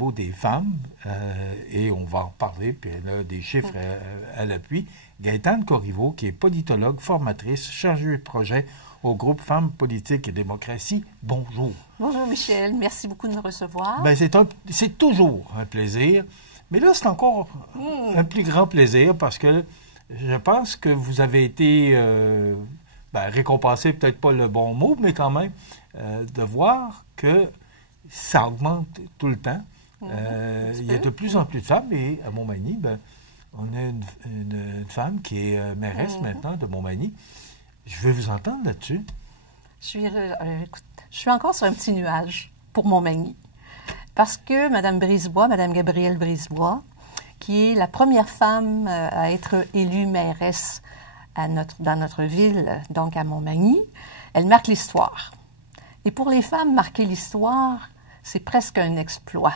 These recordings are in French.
niveau des femmes, et on va en reparler, puis elle a des chiffres à l'appui. Gaëtane Corriveau, qui est politologue, formatrice, chargée de projet au groupe Femmes, Politique et Démocratie. Bonjour. Bonjour Michel, merci beaucoup de me recevoir. Ben, c'est toujours un plaisir, mais là c'est encore un plus grand plaisir parce que je pense que vous avez été récompensé, peut-être pas le bon mot, mais quand même, de voir que ça augmente tout le temps. Il y a de plus en plus de femmes et à Montmagny, on a une femme qui est mairesse maintenant de Montmagny. Je veux vous entendre là-dessus. Écoute, je suis encore sur un petit nuage pour Montmagny. Parce que Mme Brisebois, Mme Gabrielle Brisebois, qui est la première femme à être élue mairesse dans notre ville, donc à Montmagny, elle marque l'histoire. Et pour les femmes, marquer l'histoire, c'est presque un exploit.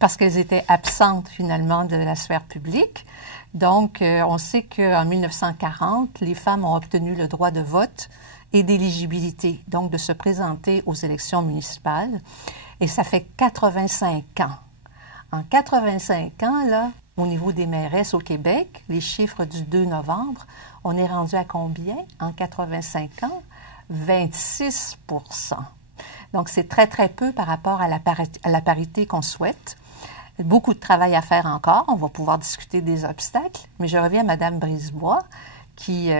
Parce qu'elles étaient absentes finalement de la sphère publique. Donc, on sait qu'en 1940, les femmes ont obtenu le droit de vote et d'éligibilité, donc de se présenter aux élections municipales. Et ça fait 85 ans. En 85 ans, là, au niveau des mairesses au Québec, les chiffres du 2 novembre, on est rendu à combien en 85 ans? 26 %. Donc, c'est très, très peu par rapport à la parité qu'on souhaite. Beaucoup de travail à faire encore. On va pouvoir discuter des obstacles. Mais je reviens à Mme Brisebois, qui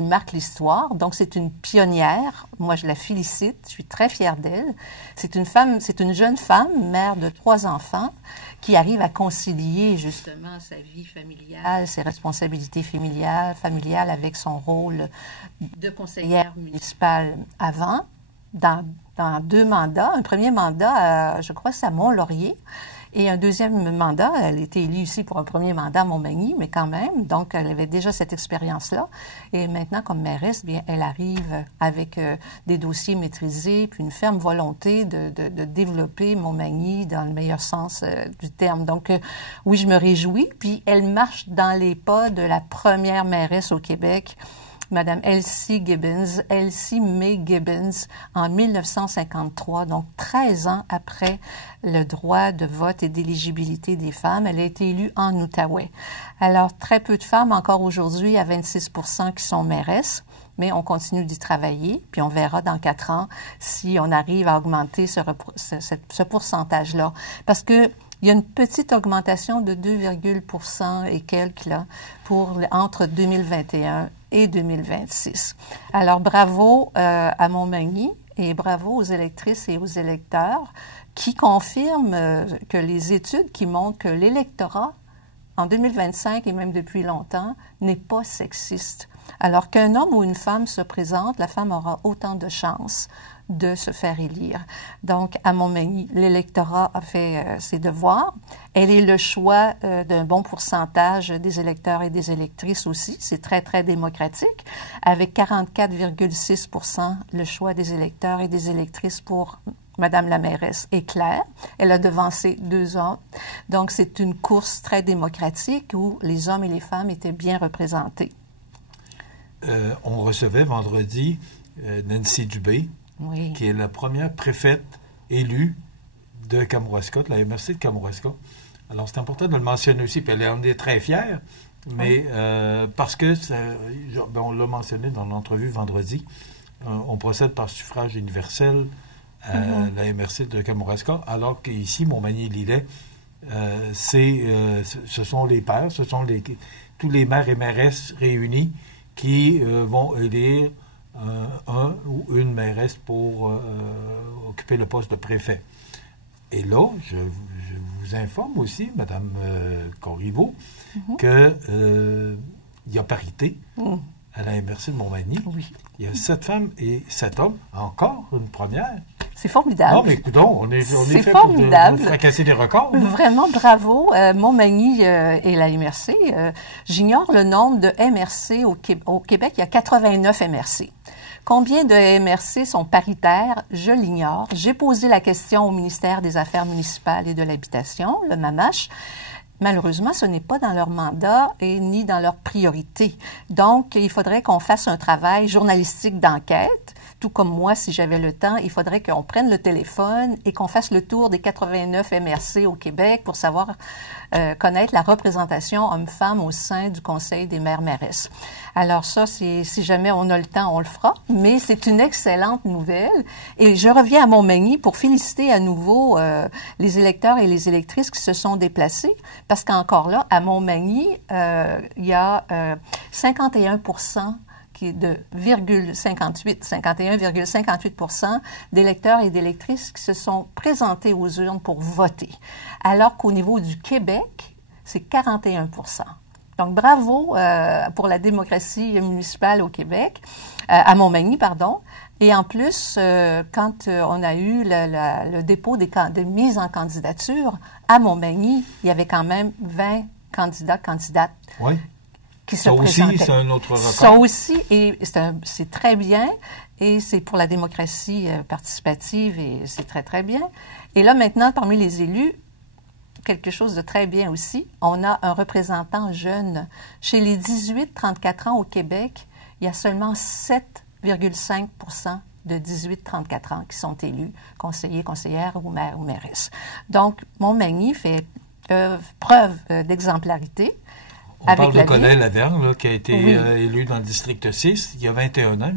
marque l'histoire. Donc, c'est une pionnière. Moi, je la félicite. Je suis très fière d'elle. C'est une jeune femme, mère de 3 enfants, qui arrive à concilier justement sa vie familiale, ses responsabilités familiales avec son rôle de conseillère municipale avant, dans 2 mandats. Un premier mandat, je crois, c'est à Mont-Laurier. Et un deuxième mandat, elle était élue ici pour un premier mandat à Montmagny, mais quand même, donc elle avait déjà cette expérience-là. Et maintenant, comme mairesse, bien, elle arrive avec des dossiers maîtrisés, puis une ferme volonté de développer Montmagny dans le meilleur sens du terme. Donc, oui, je me réjouis. Puis, elle marche dans les pas de la première mairesse au Québec, Madame Elsie May Gibbons, en 1953, donc 13 ans après le droit de vote et d'éligibilité des femmes. Elle a été élue en Outaouais. Alors, très peu de femmes encore aujourd'hui, à 26 % qui sont mairesses, mais on continue d'y travailler, puis on verra dans 4 ans si on arrive à augmenter ce pourcentage-là. Parce que il y a une petite augmentation de 2,% et quelques là, entre 2021 et 2026. Alors, bravo à Montmagny et bravo aux électrices et aux électeurs qui confirment que les études qui montrent que l'électorat, en 2025 et même depuis longtemps, n'est pas sexiste. Alors qu'un homme ou une femme se présente, la femme aura autant de chances de se faire élire. Donc, à Montmagny, l'électorat a fait ses devoirs. Elle est le choix d'un bon pourcentage des électeurs et des électrices aussi. C'est très, très démocratique. Avec 44,6 % le choix des électeurs et des électrices pour Madame la mairesse est clair. Elle a devancé 2 hommes. Donc, c'est une course très démocratique où les hommes et les femmes étaient bien représentés. On recevait vendredi Nancy Dubé, oui, qui est la première préfète élue de Kamouraska, de la MRC de Kamouraska. Alors, c'est important de le mentionner aussi, puis elle en est très fière, mais parce que, on l'a mentionné dans l'entrevue vendredi, on procède par suffrage universel à la MRC de Kamouraska, alors qu'ici, Montmagny-Lillet, ce sont les pairs, ce sont tous les maires et mairesses réunis qui vont élire un ou une mairesse pour occuper le poste de préfet. Et là, je vous informe aussi, Mme Corriveau, qu'il y a parité à la MRC de Montmagny. Oui. Il y a 7 femmes et 7 hommes, encore une première. C'est formidable. Non, mais écoutons, on est fait formidable. pour fracasser des records. Vraiment, bravo. Montmagny et la MRC. J'ignore le nombre de MRC au Québec. Il y a 89 MRC. Combien de MRC sont paritaires? Je l'ignore. J'ai posé la question au ministère des Affaires municipales et de l'Habitation, le MAMACH. Malheureusement, ce n'est pas dans leur mandat et ni dans leur priorité. Donc, il faudrait qu'on fasse un travail journalistique d'enquête, tout comme moi, si j'avais le temps, il faudrait qu'on prenne le téléphone et qu'on fasse le tour des 89 MRC au Québec pour savoir connaître la représentation homme-femme au sein du Conseil des maires-mairesses. Alors ça, si jamais on a le temps, on le fera, mais c'est une excellente nouvelle. Et je reviens à Montmagny pour féliciter à nouveau les électeurs et les électrices qui se sont déplacés, parce qu'encore là, à Montmagny, il y a 51% de 51,58% d'électeurs et d'électrices qui se sont présentés aux urnes pour voter, alors qu'au niveau du Québec, c'est 41%. Donc, bravo pour la démocratie municipale au Québec, à Montmagny, pardon. Et en plus, quand on a eu le dépôt des mises en candidature, à Montmagny, il y avait quand même 20 candidats, candidates. Oui. Qui se ça aussi, présentaient. c'est un autre record. Ça aussi, et c'est très bien, et c'est pour la démocratie participative, et c'est très, très bien. Et là, maintenant, parmi les élus, quelque chose de très bien aussi, on a un représentant jeune. Chez les 18-34 ans au Québec, il y a seulement 7,5% de 18-34 ans qui sont élus conseillers, conseillères ou maires ou mairesses. Donc, Montmagny fait preuve d'exemplarité. On parle de Colin Lavergne, là, qui a été élu dans le district 6 il y a 21 ans.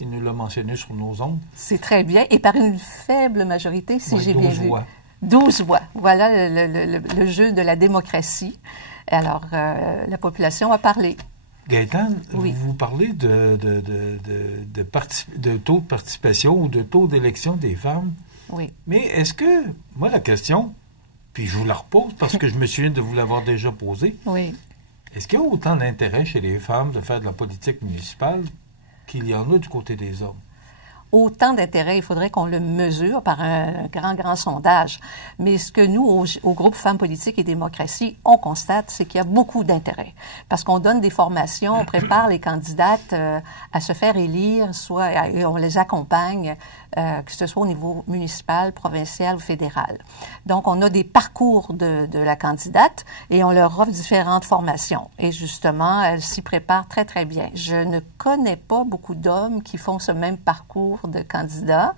Il nous l'a mentionné sur nos ondes. C'est très bien. Et par une faible majorité, si j'ai bien vu. 12 voix. 12 voix. Voilà le jeu de la démocratie. Alors, la population a parlé. Gaëtane, vous parlez de taux de participation ou de taux d'élection des femmes. Oui. Mais est-ce que, moi, la question, puis je vous la repose parce que je me souviens de vous l'avoir déjà posée. Oui. Est-ce qu'il y a autant d'intérêt chez les femmes de faire de la politique municipale qu'il y en a du côté des hommes? Autant d'intérêt, il faudrait qu'on le mesure par un grand sondage. Mais ce que nous, au groupe Femmes politiques et démocratie, on constate, c'est qu'il y a beaucoup d'intérêt. Parce qu'on donne des formations, on prépare les candidates à se faire élire, et on les accompagne, que ce soit au niveau municipal, provincial ou fédéral. Donc, on a des parcours de la candidate et on leur offre différentes formations. Et justement, elles s'y préparent très, très bien. Je ne connais pas beaucoup d'hommes qui font ce même parcours de candidats.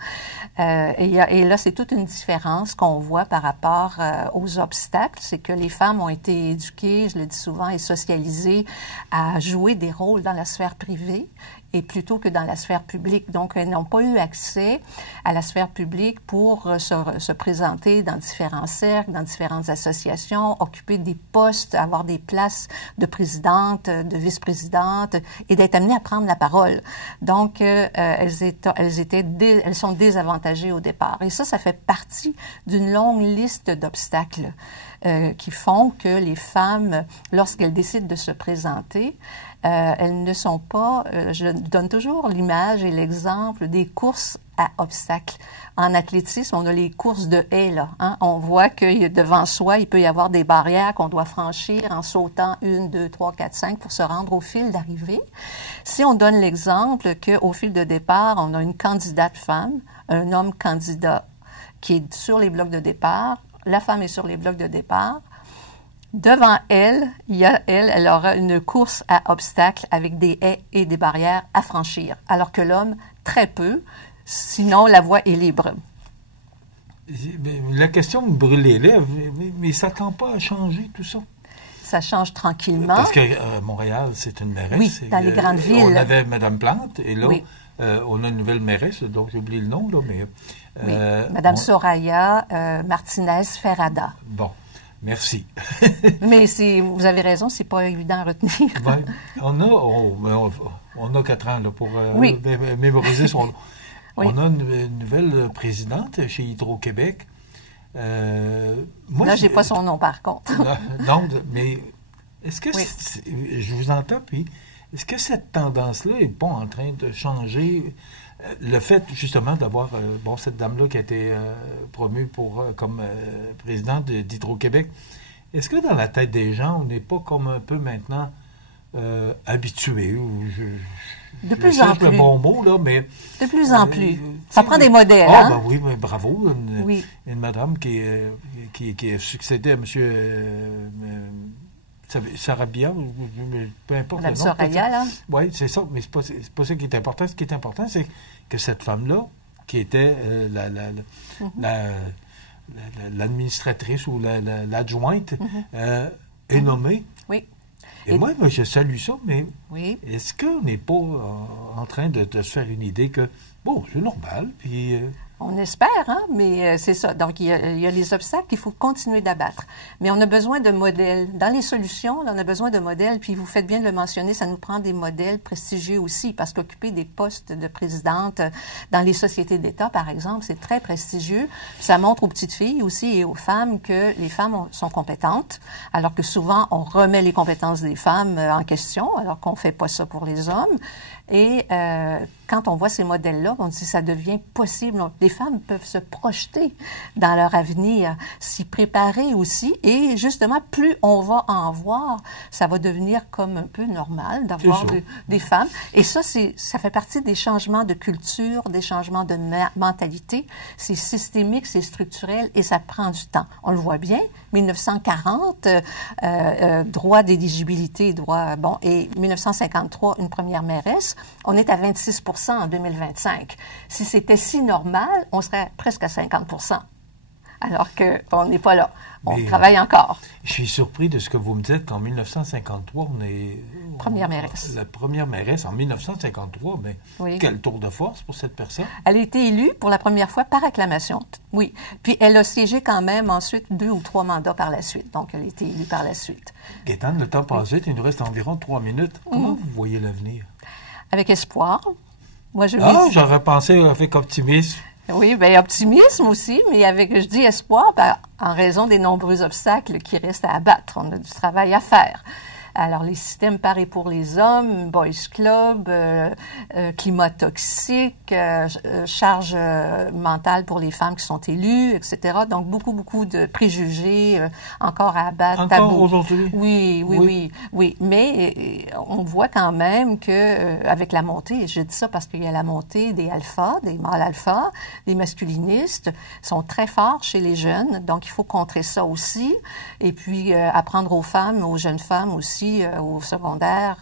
Et là, c'est toute une différence qu'on voit par rapport aux obstacles. C'est que les femmes ont été éduquées, je le dis souvent, et socialisées à jouer des rôles dans la sphère privée et plutôt que dans la sphère publique. Donc, elles n'ont pas eu accès à la sphère publique pour se présenter dans différents cercles, dans différentes associations, occuper des postes, avoir des places de présidente, de vice-présidente et d'être amenées à prendre la parole. Donc, elles sont désavantagées au départ. Et ça fait partie d'une longue liste d'obstacles qui font que les femmes, lorsqu'elles décident de se présenter, elles ne sont pas, je donne toujours l'image et l'exemple des courses à obstacles. En athlétisme, on a les courses de haies, là. Hein? On voit que devant soi, il peut y avoir des barrières qu'on doit franchir en sautant 1, 2, 3, 4, 5 pour se rendre au fil d'arrivée. Si on donne l'exemple qu'au fil de départ, on a une candidate femme, un homme candidat qui est sur les blocs de départ, la femme est sur les blocs de départ, devant elle, elle aura une course à obstacles avec des haies et des barrières à franchir, alors que l'homme, très peu, sinon la voie est libre. La question me brûle les lèvres, mais ça ne tend pas à changer tout ça. Ça change tranquillement. Parce que Montréal, c'est une mairesse. Oui, dans les grandes villes. On avait Mme Plante, et là, on a une nouvelle mairesse, dont j'oublie le nom, là, mais... oui, Mme Soraya Martinez-Ferrada. Bon. Merci. Mais vous avez raison, c'est pas évident à retenir. Ouais. On a 4 ans là, pour mémoriser son nom. Oui. On a une nouvelle présidente chez Hydro-Québec. Là, je n'ai pas son nom, par contre. Non, mais est-ce que je vous entends, puis est-ce que cette tendance-là n'est pas en train de changer? Le fait, justement, d'avoir cette dame-là qui a été promue comme présidente d'Hydro-Québec, est-ce que dans la tête des gens, on n'est pas comme un peu maintenant habitué, ou de plus en plus. Le bon mot, là, mais... De plus en plus. Ça prend des modèles, hein? Ben oui, mais bravo. Une madame qui a succédé à M. Sarabia, peu importe Madame le nom. Soraya, là. Oui, c'est ça, mais c'est pas ça qui est important. Ce qui est important, c'est que cette femme-là, qui était l'administratrice ou l'adjointe, est nommée. Oui. Et moi, je salue ça, mais oui. Est-ce qu'on n'est pas en train de se faire une idée que, bon, c'est normal, puis... On espère, hein, mais c'est ça. Donc, il y a les obstacles qu'il faut continuer d'abattre. Mais on a besoin de modèles. Dans les solutions, là, on a besoin de modèles, puis vous faites bien de le mentionner, ça nous prend des modèles prestigieux aussi, parce qu'occuper des postes de présidente dans les sociétés d'État, par exemple, c'est très prestigieux. Ça montre aux petites filles aussi et aux femmes que les femmes sont compétentes, alors que souvent, on remet les compétences des femmes en question, alors qu'on ne fait pas ça pour les hommes. Et quand on voit ces modèles-là, on dit que ça devient possible. Les femmes peuvent se projeter dans leur avenir, s'y préparer aussi. Et justement, plus on va en voir, ça va devenir comme un peu normal d'avoir des femmes. Et ça fait partie des changements de culture, des changements de mentalité. C'est systémique, c'est structurel et ça prend du temps. On le voit bien. 1940, droit d'éligibilité, et 1953, une première mairesse. On est à 26 % en 2025. Si c'était si normal, on serait presque à 50 %. Alors qu'on n'est pas là. On travaille encore. Je suis surpris de ce que vous me dites qu'en 1953, on est... Première mairesse. La première mairesse en 1953, mais quel tour de force pour cette personne? Elle a été élue pour la première fois par acclamation, oui. Puis elle a siégé quand même ensuite 2 ou 3 mandats par la suite. Donc elle a été élue par la suite. Gaétane, le temps passe vite, il nous reste environ 3 minutes. Comment vous voyez l'avenir? Avec espoir. Moi, j'aurais pensé avec optimisme. Oui, bien, optimisme aussi, mais je dis espoir en raison des nombreux obstacles qui restent à abattre. On a du travail à faire. Alors, les systèmes pareils pour les hommes, boys club, climat toxique, charge mentale pour les femmes qui sont élues, etc. Donc, beaucoup de préjugés encore à abattre. Encore aujourd'hui? Oui. Mais on voit quand même que avec la montée, je dis ça parce qu'il y a la montée des alphas, des mâles alphas, des masculinistes sont très forts chez les jeunes. Donc, il faut contrer ça aussi. Et puis, apprendre aux femmes, aux jeunes femmes aussi, au secondaire,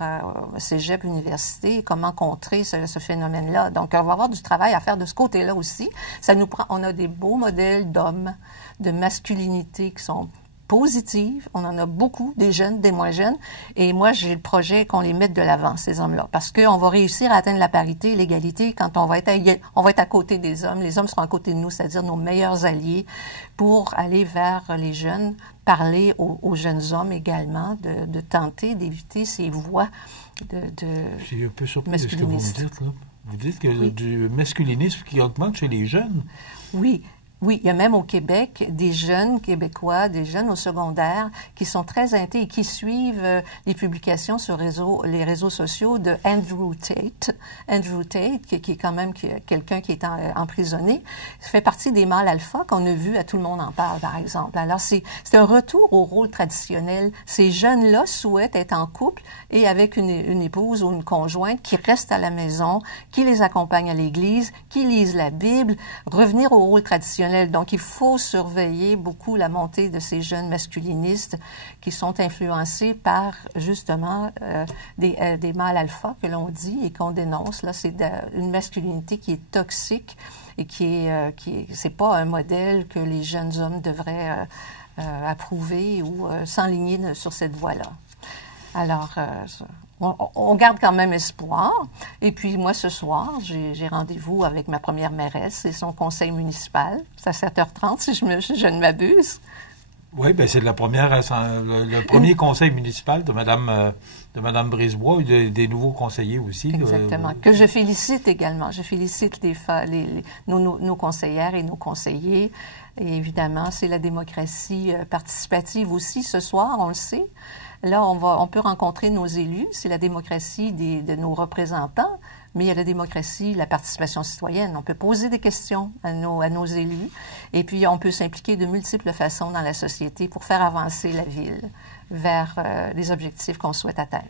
au cégep, université, comment contrer ce phénomène-là. Donc, on va avoir du travail à faire de ce côté-là aussi. On a des beaux modèles d'hommes, de masculinité qui sont positives. On en a beaucoup, des jeunes, des moins jeunes. Et moi, j'ai le projet qu'on les mette de l'avant, ces hommes-là. Parce qu'on va réussir à atteindre la parité, l'égalité, quand on va être à côté des hommes. Les hommes seront à côté de nous, c'est-à-dire nos meilleurs alliés, pour aller vers les jeunes, parler aux jeunes hommes également, de tenter d'éviter ces voies de Je suis un peu surpris de ce que vous me dites, là. Vous dites qu'il y a du masculinisme qui augmente chez les jeunes. Oui. Oui, il y a même au Québec des jeunes Québécois, des jeunes au secondaire qui sont très intés et qui suivent les publications sur les réseaux sociaux de Andrew Tate. Andrew Tate, qui est quand même quelqu'un qui est emprisonné, fait partie des mâles alpha qu'on a vu, à Tout le monde en parle, par exemple. Alors, c'est un retour au rôle traditionnel. Ces jeunes-là souhaitent être en couple et avec une épouse ou une conjointe qui reste à la maison, qui les accompagne à l'église, qui lise la Bible, revenir au rôle traditionnel. Donc, il faut surveiller beaucoup la montée de ces jeunes masculinistes qui sont influencés par, justement, des mâles alpha que l'on dit et qu'on dénonce. Là, c'est une masculinité qui est toxique et c'est pas un modèle que les jeunes hommes devraient approuver ou s'enligner sur cette voie-là. Alors, on garde quand même espoir. Et puis, moi, ce soir, j'ai rendez-vous avec ma première mairesse et son conseil municipal. C'est à 7h30, si je ne m'abuse. Oui, bien, c'est le premier conseil municipal de Mme Brisebois et des nouveaux conseillers aussi. Exactement. Que je félicite également. Je félicite nos conseillères et nos conseillers. Et évidemment, c'est la démocratie participative aussi ce soir, on le sait. Là, on peut rencontrer nos élus, c'est la démocratie de nos représentants, mais il y a la démocratie, la participation citoyenne. On peut poser des questions à nos élus, et puis on peut s'impliquer de multiples façons dans la société pour faire avancer la ville vers les objectifs qu'on souhaite atteindre.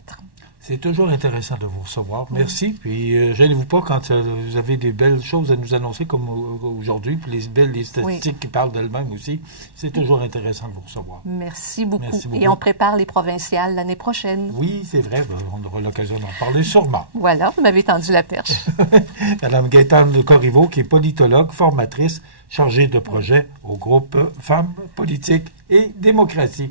C'est toujours intéressant de vous recevoir. Merci. Puis, gênez-vous pas quand vous avez des belles choses à nous annoncer comme aujourd'hui, puis les statistiques qui parlent d'elles-mêmes aussi. C'est toujours intéressant de vous recevoir. Merci beaucoup. Merci beaucoup. Et on prépare les provinciales l'année prochaine. Oui, c'est vrai. On aura l'occasion d'en parler sûrement. Voilà, vous m'avez tendu la perche. Madame Gaëtane Corriveau, qui est politologue, formatrice, chargée de projet au groupe Femmes, Politique et Démocratie.